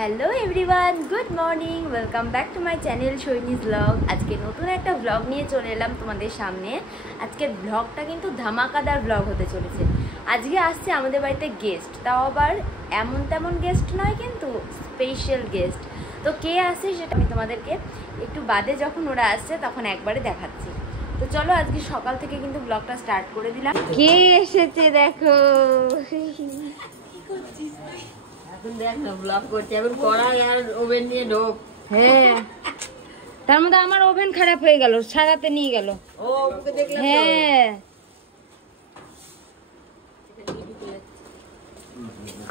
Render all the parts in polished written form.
Hello everyone, good morning, welcome back to my channel শৈনীজ blog. আজকে নতুন একটা ব্লগ নিয়ে চলে এলাম তোমাদের সামনে। আজকের ব্লগটা কিন্তু ধামাকাদার ব্লগ হতে চলেছে। আজকে আসছে আমাদের বাড়িতে গেস্ট, তাও আবার এমন তেমন গেস্ট নয়, কিন্তু স্পেশাল গেস্ট। তো কে আসছে সেটা আমি তোমাদেরকে একটু বাদে, যখন ওরা আসছে তখন একবারে দেখাচ্ছি। তো চলো, আজকে সকাল থেকে কিন্তু ব্লগটা স্টার্ট করে দিলাম। কে এসেছে দেখো। এখন দেখ না ব্লগ করছি, এখন কড়াই আর ওভেন নিয়ে ঢোক। হ্যাঁ, তার মধ্যে আমার ওভেন খারাপ হয়ে গেল, সারাতে নিয়ে গেল। ও ওকে দেখলে? হ্যাঁ,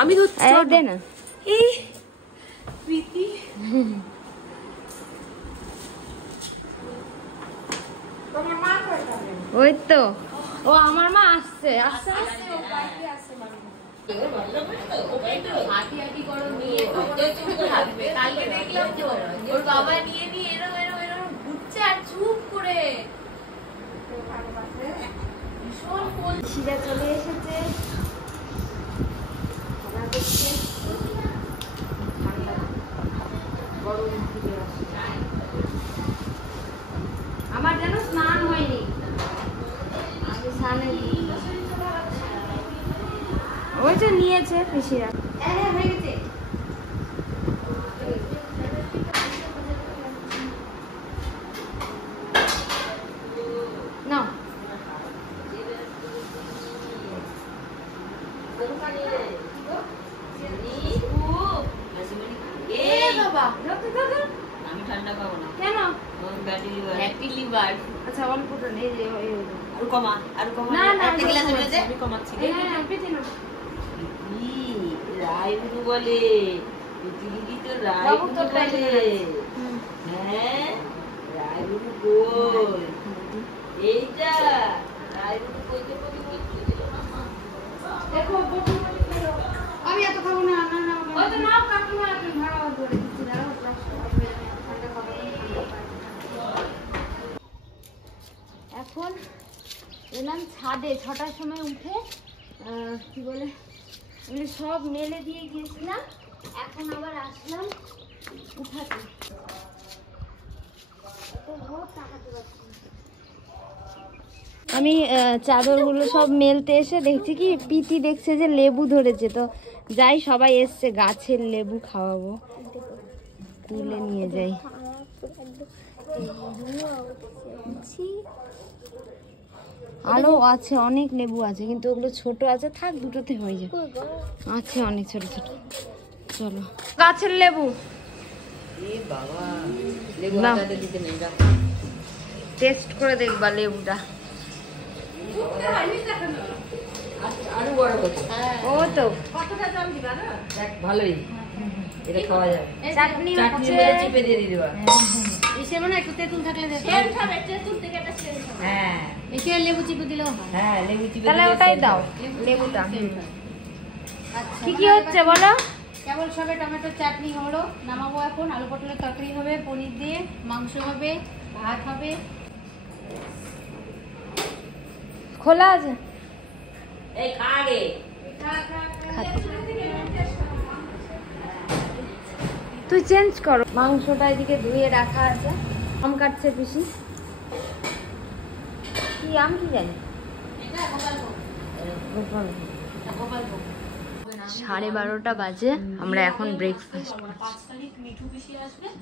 আমি তো দে না। এই প্রীতি তোমার মা কোথায়? ওই তো, ও আমার মা আসছে আসছে আসছে। ও বাইরে আসছে মানে ওর বাবা নিয়ে নিয়ে এরম এরম এরম ঘুরছে আর চুপ করে ভীষণ কোল। শিরা চলে এসেছে, আমার যেন স্নান হয়নি, আমি স্নানে ওই যে নিয়েছে পিসিরা। হ্যাঁ হয়ে গেছে। নাও, আমি ঠান্ডা খাবো না। কেন? Happy liver. আচ্ছা, অল্পটা নেই যে আরো কমা, আরো কমা। না না, একটা গ্লাস নেবে যে আমি কমাচ্ছি। হ্যাঁ পেতে না। রায়গুরু বলে পৃথিবী তো বাবু তো রায়গুরু বলে। হ্যাঁ, রায়গুরু কই? এইটা রায়গুরু কইতে কইতে কিচ্ছু দিল না। দেখো আমি এত খাবো না। না না, ওই তো নাও কাকিমা, তুমি ভাড়া করে দিচ্ছি। দাঁড়াও, এখন এলাম ছাদে 6টার সময় উঠে। কি বলে, এগুলো সব মেলে দিয়ে গিয়েছিলাম, এখন আবার আসলাম উঠাতে। আমি চাদরগুলো সব মেলতে এসে দেখছি কি, পিতি দেখছে যে লেবু ধরেছে, তো যাই, সবাই এসছে, গাছের লেবু খাওয়াবো, তুলে নিয়ে যাই। আরো আছে, অনেক লেবু আছে, কিন্তু ওগুলো ছোট আছে, থাক, দুটোতে হয়ে যায়। আছে অনেক ছোট ছোট। চলো, গাছের লেবু। এ বাবা, লেবু নাও। আটাতে দিতে নেই। টেস্ট করে দেখবা লেবুটা। আরো বড় করছে। ও তো দেখ ভালোই, এটা খাওয়া যাবে। চাটনি চাটনি হচ্ছে। মেরে চিপে দিয়ে দিবা। ইসে মানে একটু তেঁতুল থাকলে দে। হ্যাঁ এসে লেবু চিপে দিলেও হয়। হ্যাঁ, লেবু চিপে তাহলে দিলে ওটাই সেন্ট দাও, হয়। লেবুটা। আচ্ছা, কি কি হচ্ছে বলো? কেবল সবে টমেটোর চাটনি হলো, নামাবো এখন। আলু পটলের তরকারি হবে, পনির দিয়ে, মাংস হবে, ভাত হবে। খোলা আছে। এই খা গে। তুই চেঞ্জ করো। মাংসটা এদিকে ধুয়ে রাখা আছে। আম কাটছে পিসি। কি আম কি জানি। 12:30 বাজে, আমরা এখন ব্রেকফাস্ট করছি।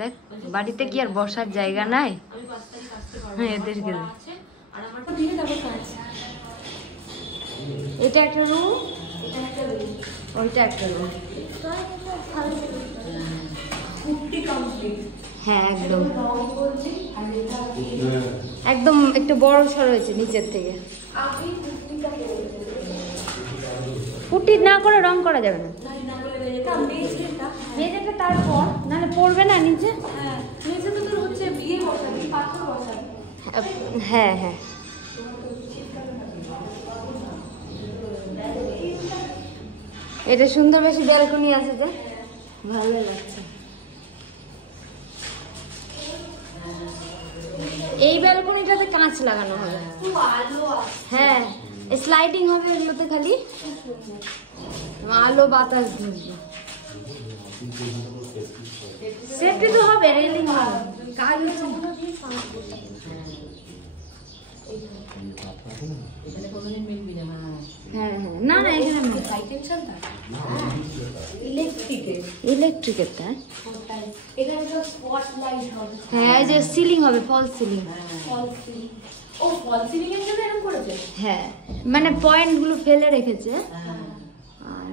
দেখ, বাড়িতে কি আর বসার জায়গা নাই? হ্যাঁ, এদেরকে দে। এটা একটা রুম, ওইটা একটা রুম। হ্যাঁ, একদম একদম একটু বড় সড় হয়েছে নিচের থেকে। পুটি না করে রং করা যাবে না। মেঝেটা তারপর নাহলে পড়বে না নিচে। হ্যাঁ হ্যাঁ, এটা সুন্দর, বেশি ব্যালকনি আছে যে ভালো লাগছে। এই ব্যালকনিটাতে কাঁচ লাগানো হবে। হ্যাঁ, স্লাইডিং হবে এগুলোতে, খালি আলো বাতাস ঢুকবে। সেফটি তো হবে, রেলিং হবে, কাজ হচ্ছে। হ্যাঁ হ্যাঁ, না না এখানে ইলেকট্রিকের তাই। হ্যাঁ এই যে সিলিং হবে, ফলস সিলিং। হ্যাঁ মানে পয়েন্ট গুলো ফেলে রেখেছে। আর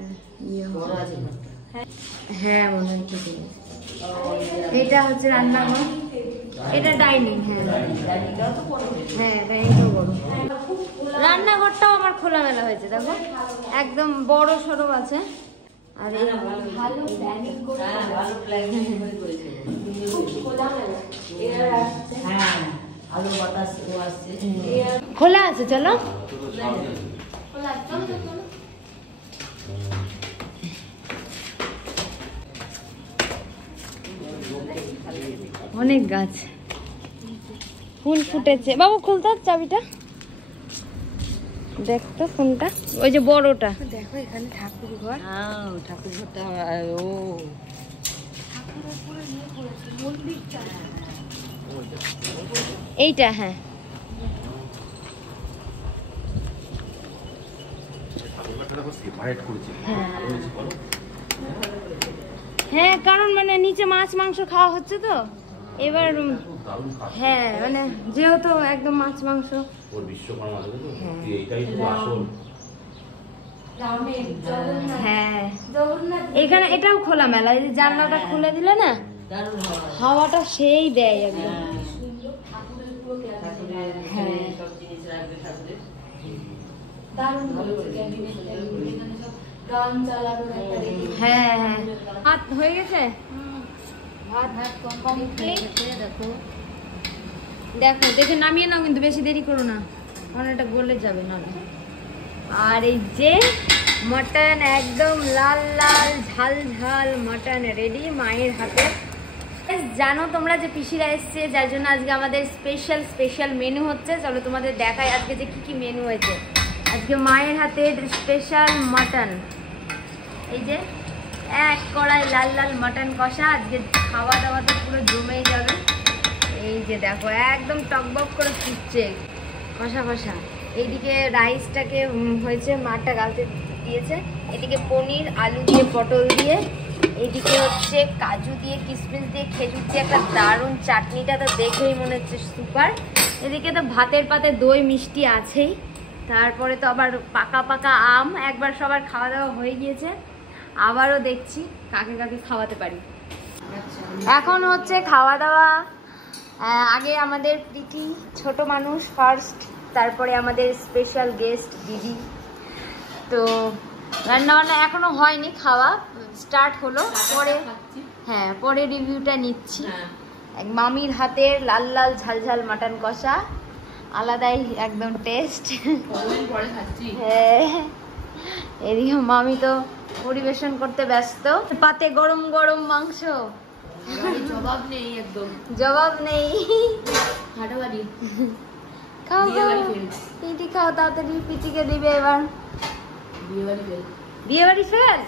হ্যাঁ মনে হয় ঠিক আছে। এটা হচ্ছে রান্নাঘর, এটা ডাইনিং। হ্যাঁ হ্যাঁ ডাইনিংটাও বড়, রান্নাঘরটাও আমার খোলামেলা হয়েছে দেখো, একদম বড় সড়ো আছে। আর এই ভালো প্ল্যানিং করে ভালো প্ল্যানিং করেছে, খুব খোলামেলা। হ্যাঁ আলো বাতাস আসছে, খোলা আছে। চলো খোলা, চলো চলো। অনেক গাছ, ফুল ফুটেছে। বাবু খুলতে চাবিটা, দেখতো কোনটা, ওই যে বড়টা। দেখো এখানে ঠাকুর ঘর। ঠাকুর ঘরটা ও এইটা। হ্যাঁ হ্যাঁ কারণ মানে নিচে মাছ মাংস খাওয়া হচ্ছে তো এবার। হ্যাঁ মানে যেহেতু একদম মাছ মাংস। হ্যাঁ এখানে এটাও খোলা মেলা, এই যে জানলাটা খুলে দিলে না হাওয়াটা সেই দেয় একদম। হ্যাঁ হ্যাঁ হ্যাঁ ভাত হয়ে গেছে, ভাত কমপ্লিট। দেখো দেখো দেখে নামিয়ে নাও, কিন্তু বেশি দেরি করো না, অনেকটা গলে যাবে না। আর এই যে মটন একদম লাল লাল ঝাল ঝাল মটন রেডি মায়ের হাতে। জানো তোমরা যে পিসিরা এসছে, যার জন্য আজকে আমাদের স্পেশাল মেনু হচ্ছে। চলো তোমাদের দেখাই আজকে যে কি কি মেনু হয়েছে। আজকে মায়ের হাতের স্পেশাল মটন, এই যে এক কড়াই লাল লাল মটন কষা। আজকে খাওয়া দাওয়া তো পুরো জমেই যাবে। এই যে দেখো একদম টকবক করে ফুটছে কষা কষা। এইদিকে রাইসটাকে হয়েছে, মাটা গালতে দিয়েছে। এদিকে পনির আলু দিয়ে পটল দিয়ে, এদিকে হচ্ছে কাজু দিয়ে কিশমিশ দিয়ে খেজুর দিয়ে একটা দারুণ চাটনিটা তো দেখেই মনে হচ্ছে সুপার। এদিকে তো ভাতের পাতে দই মিষ্টি আছেই, তারপরে তো আবার পাকা পাকা আম। একবার সবার খাওয়া দাওয়া হয়ে গিয়েছে, আবারও দেখছি কাকে কাকে খাওয়াতে পারি। এখন হচ্ছে খাওয়া দাওয়া। আগে আমাদের প্রীতি ছোট মানুষ ফার্স্ট, তারপরে আমাদের স্পেশাল গেস্ট দিদি। তো রান্নাবান্না এখনো হয়নি, খাওয়া স্টার্ট হলো পরে। হ্যাঁ পরে রিভিউটা নিচ্ছি। এক মামির হাতের লাল লাল ঝাল ঝাল মাটন কষা, আলাদাই একদম টেস্ট। হ্যাঁ এদিকে মামি তো পরিবেশন করতে ব্যস্ত। পাতে গরম গরম মাংস, জবাব নেই, একদম জবাব নেই। খাও পিটি খাও তাড়াতাড়ি, পিটিকে দিবে এবার। বিয়ে বাড়ি ফেল,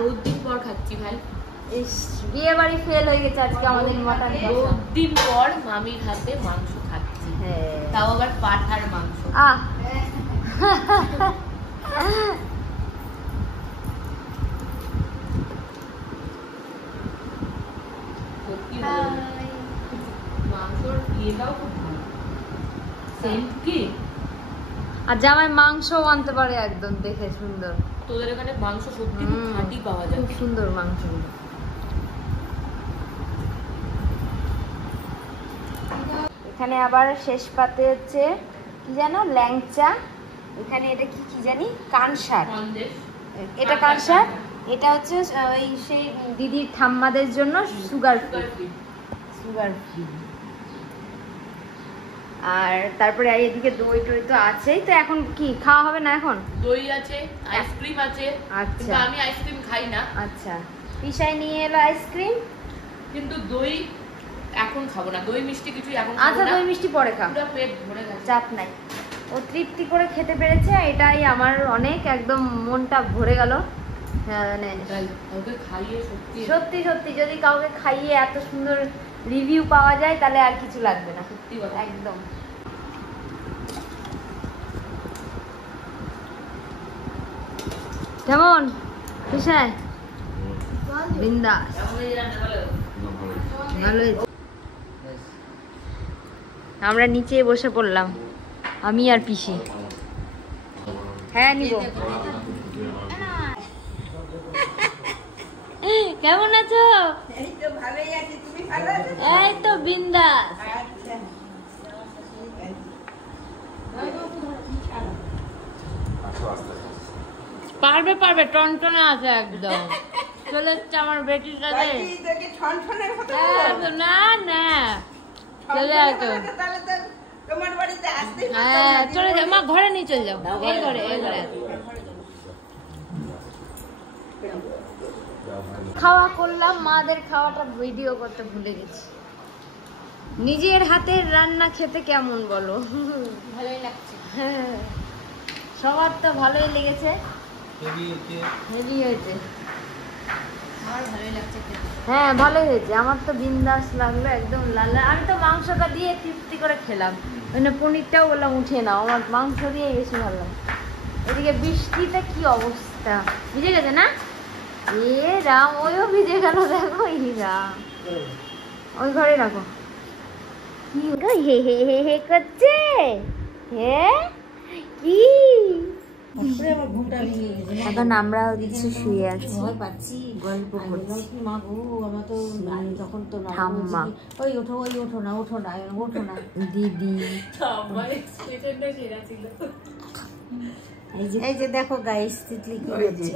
বহুত দিন পর খাচ্ছি ভাই। বিয়ে বাড়ি ফেল হয়ে গেছে আজকে আমাদের মটন। বহুত দিন পর মামির হাতে মাংস খাচ্ছি, তাও আবার পাঠার মাংস। আর জামাই মাংস আনতে পারে একদম দেখে সুন্দর। তোদের এখানে মাংস সত্যি খুব খাঁটি পাওয়া যায়, খুব সুন্দর মাংস। এখানে আবার শেষ পাতে হচ্ছে কি জানো ল্যাংচা, এখানে এটা কি কি জানি কানসার, এটা কানসার। এটা হচ্ছে ওই সেই দিদির ঠাম্মাদের জন্য সুগার ফ্রি। আর তারপরে এদিকে দই টই তো আছেই। তো এখন কি খাওয়া হবে না? এখন দই আছে, আইসক্রিম আছে। আচ্ছা আমি আইসক্রিম খাই না। আচ্ছা পিসাই নিয়ে এলো আইসক্রিম, কিন্তু দই এখন খাবো না, দই মিষ্টি কিছু এখন খাবো না। আচ্ছা দই মিষ্টি পরে খা, পুরো পেট ভরে গেছে, চাপ নাই। ও তৃপ্তি করে খেতে পেরেছে, এটাই আমার অনেক, একদম মনটা ভরে গেল। হ্যাঁ নে। ওকে খাইয়ে সত্যি সত্যি সত্যি যদি কাউকে খাইয়ে এত সুন্দর রিভিউ পাওয়া যায় তাহলে আর কিছু লাগবে না, সত্যি কথা। একদম। কেমন বিষয় বিন্দাস, ভালো হয়েছে। আমরা নিচে বসে পড়লাম, আমি আর পিসি। হ্যাঁ নিব। কেমন আছো? এই তো বিন্দাস। পারবে পারবে, টনটনে আছে একদম। চলে এসছে আমার বেটির কাছে। না না চলে আসো। হ্যাঁ চলে যাও মা, ঘরে নিয়ে চলে যাও। এই ঘরে এই ঘরে খাওয়া করলাম, মাদের খাওয়াটা ভিডিও করতে ভুলে গেছি। নিজের হাতের রান্না খেতে কেমন বলো? ভালোই লাগছে। হ্যাঁ, সবার তো ভালোই লেগেছে, হেভি হয়েছে। আমার ভালোই লাগছে খেতে। হ্যাঁ ভালোই হয়েছে, আমার তো বিন্দাস লাগলো একদম লাল লাল। আমি তো মাংসটা দিয়ে তৃপ্তি করে খেলাম, মানে পনিরটাও বললাম উঠে নাও, আমার মাংস দিয়ে বেশি ভালো লাগে। এদিকে বৃষ্টিতে কি অবস্থা, ভিজে গেছে না? এ রাম, ওইও ভিজে গেল দেখো। ই রাম, ওই ঘরে রাখো। কি গো হে হে হে হে করছে? হে কি? এখন আমরা হচ্ছে শুয়ে আছি, গল্প করছি। ঠাম্মা, দিদি, এই যে দেখো গাইস, তিতলি কি করছে।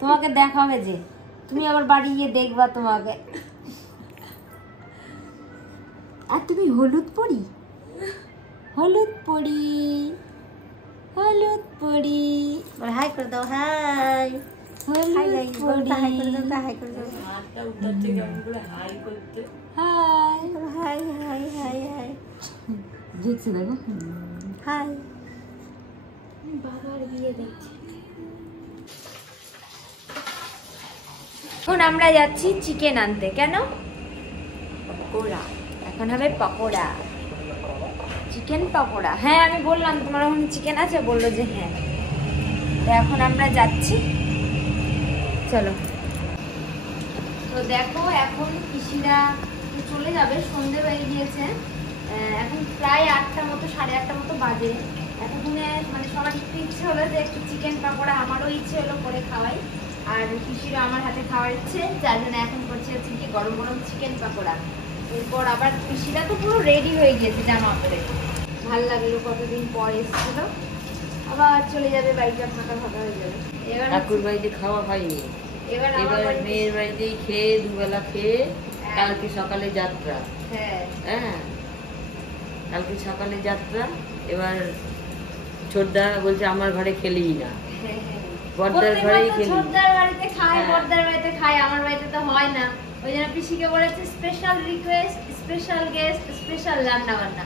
তোমাকে দেখাবে যে, তুমি আবার বাড়ি গিয়ে দেখবা তোমাকে। আর তুমি হলুদ পরি, হলুদ পরি, হলুদ পরি, হাই করে দাও, হাই হাই হলুদ গাইস, পরি, হাই করে দাও, হাই করে দাও, হাতটা উঠাচ্ছে কেমন করে হাই করতে। High high high high high দেখছি দেখো, হাই। বাবার বিয়ে দেখছি। এখন আমরা যাচ্ছি চিকেন আনতে। কেন? পকোড়া, এখন হবে পকোড়া, চিকেন পকোড়া। হ্যাঁ আমি বললাম তোমার ওখানে চিকেন আছে, বললো যে হ্যাঁ। তো এখন আমরা যাচ্ছি, চলো। তো দেখো এখন পিসিরা চলে যাবে, সন্ধে হয়ে গিয়েছে। এখন প্রায় 8টা মতো, 8:30 মতো বাজে। এতক্ষণে মানে সবার একটু ইচ্ছে হলো যে একটু চিকেন পকোড়া, আমারও ইচ্ছে হলো করে খাওয়াই, আর পিসিরও আমার হাতে খাওয়ার ইচ্ছে, যার জন্য এখন করছে হচ্ছে কি গরম গরম চিকেন পকোড়া। এরপর আবার পিসিরা তো পুরো রেডি হয়ে গিয়েছে জামা পরে, ভাল লাগলো, কতদিন পর এসেছিল। আবার চলে যাবে, বাড়িটা ফাঁকা ফাঁকা হয়ে যাবে। এবার ঠাকুর বাড়িতে খাওয়া হয়নি, এবার এবার মেয়ের বাড়িতেই খেয়ে দুবেলা খেয়ে কালকে সকালে যাত্রা। হ্যাঁ হ্যাঁ কালকে সকালে যাত্রা। এবার ছোটদা বলছে আমার ঘরে খেলেই না, বড়দার ঘরেই খেলি। ছোটদার বাড়িতে খায়, হ্যাঁ। বড়দার বাড়িতে খায়, আমার বাড়িতে তো হয় না। ওই জন্য পিসিকে বলেছে special request, special guest, special রান্না বান্না।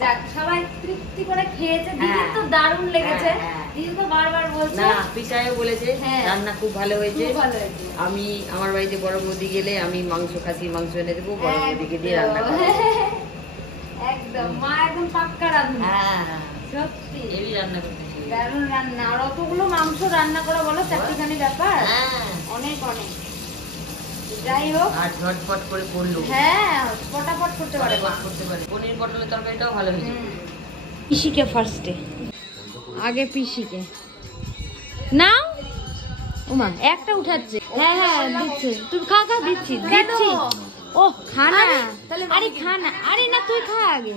যাক সবাই তৃপ্তি করে খেয়েছে, দিদির তো দারুণ লেগেছে। দিদি তো বারবার বলছে, না পিসাইও বলেছে হ্যাঁ। রান্না খুব ভালো হয়েছে। খুব ভালো হয়েছে। আমি আমার বাড়িতে বড় বৌদি গেলে আমি মাংস, খাসির মাংস এনে দেবো, বড় বৌদিকে দিয়ে রান্না করবো। একদম মা একদম পাক্কা রান্না। হ্যাঁ সত্যি হেভি রান্না করতেছি। দারুণ রান্না। আর অতগুলো মাংস রান্না করা বলো চারটিখানি ব্যাপার, হ্যাঁ অনেক অনেক। যাই হোক, আর ঝটপট করে করলো, হ্যাঁ পটাপট করতে পারে মা। করতে পারে। পনির পটলের তরকারিটাও ভালো হয়েছে। পিসিকে ফার্স্টে, আগে পিসিকে নাও। ওমা একটা উঠাচ্ছে, হ্যাঁ হ্যাঁ দিচ্ছে, তুমি খা খা, দিচ্ছি দিচ্ছি। ও খানা, আরে খানা, আরে না তুই খা আগে।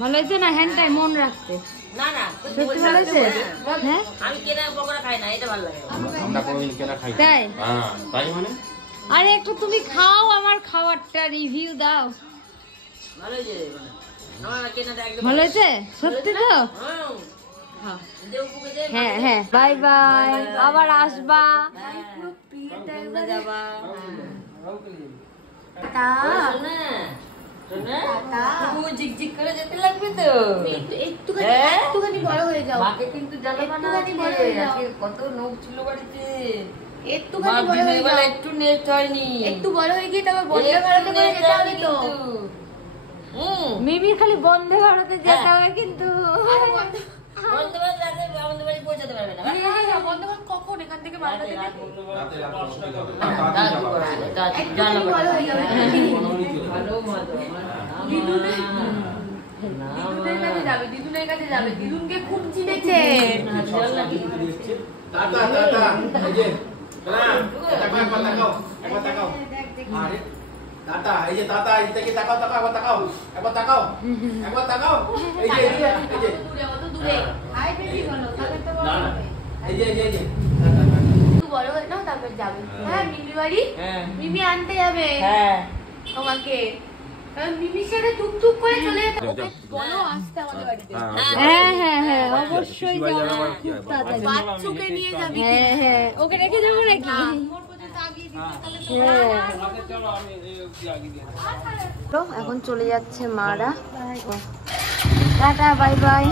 ভালো হয়েছে না? হ্যান্ডটাই মন রাখতে, না না সত্যি ভালো হয়েছে। হ্যাঁ আমি কেনা পকোড়া খাই না, এটা ভালো লাগে। আমরা কোনোদিন কেনা খাই না। তাই? হ্যাঁ, তাই মানে আরে একটু তুমি খাও, আমার খাবারটা রিভিউ দাও। ভালো হয়েছে, আমার কেনাটা একদম ভালো হয়েছে সত্যি তো? হ্যাঁ দেবপুকে দে। হ্যাঁ হ্যাঁ, বাই বাই, আবার আসবা। তোমরা যাবা। তা শোনো না, ঝিকঝিক করে যেতে লাগবে তো। একটুখানি বড় হয়ে যাও, মাকে কিন্তু জ্বালাবানা একটুখানি বড় হয়ে যাও। আজকে কত লোক ছিল বাড়িতে। একটুখানি বড় হয়ে যাও, একটু নেট হয়নি, একটু বড় হয়ে গিয়ে তারপর বন্ধে ভাড়াতে করে যেতে হবে তো। মিমির খালি বন্ধে ভাড়াতে যেতে হবে কিন্তু। বন্ধে ভাড়া রাতে আমাদের বাড়ি পৌঁছাতে পারবে না। বন্ধে ভাড়া কখন এখান থেকে বাড়াতে থেকে? জানো বড় হয়ে যাবে। ভালো মজা দিদুনের কাছে যাবে, দিদুনের কাছে যাবে, দিদুনকে খুব চিনেছে। টাটা টাটা এই যে না একবার তাকাও একবার তাকাও আরে টাটা এই যে টাটা এই থেকে তাকাও তাকাও একবার তাকাও একবার তাকাও একবার তাকাও এই যে এই যে অত দূরে হাই বেবি বলো, তাহলে তো বড় হবে। এই যে এই যে একটু বড় হয়ে নাও তারপর যাবে। হ্যাঁ, মিমি বাড়ি মিমি আনতে যাবে হ্যাঁ তোমাকে। কারণ মিমির সাথে টুকটুক করে চলে যেতে হবে। বলো আসতে আমাদের বাড়িতে। হ্যাঁ হ্যাঁ হ্যাঁ অবশ্যই যাবো। বাচ্চুকে নিয়ে যাবি। হ্যাঁ হ্যাঁ ওকে রেখে যাবো নাকি? মোর পর্যন্ত আগিয়ে দিতে তাহলে তো তো এখন চলে যাচ্ছে মারা। Tata bye bye.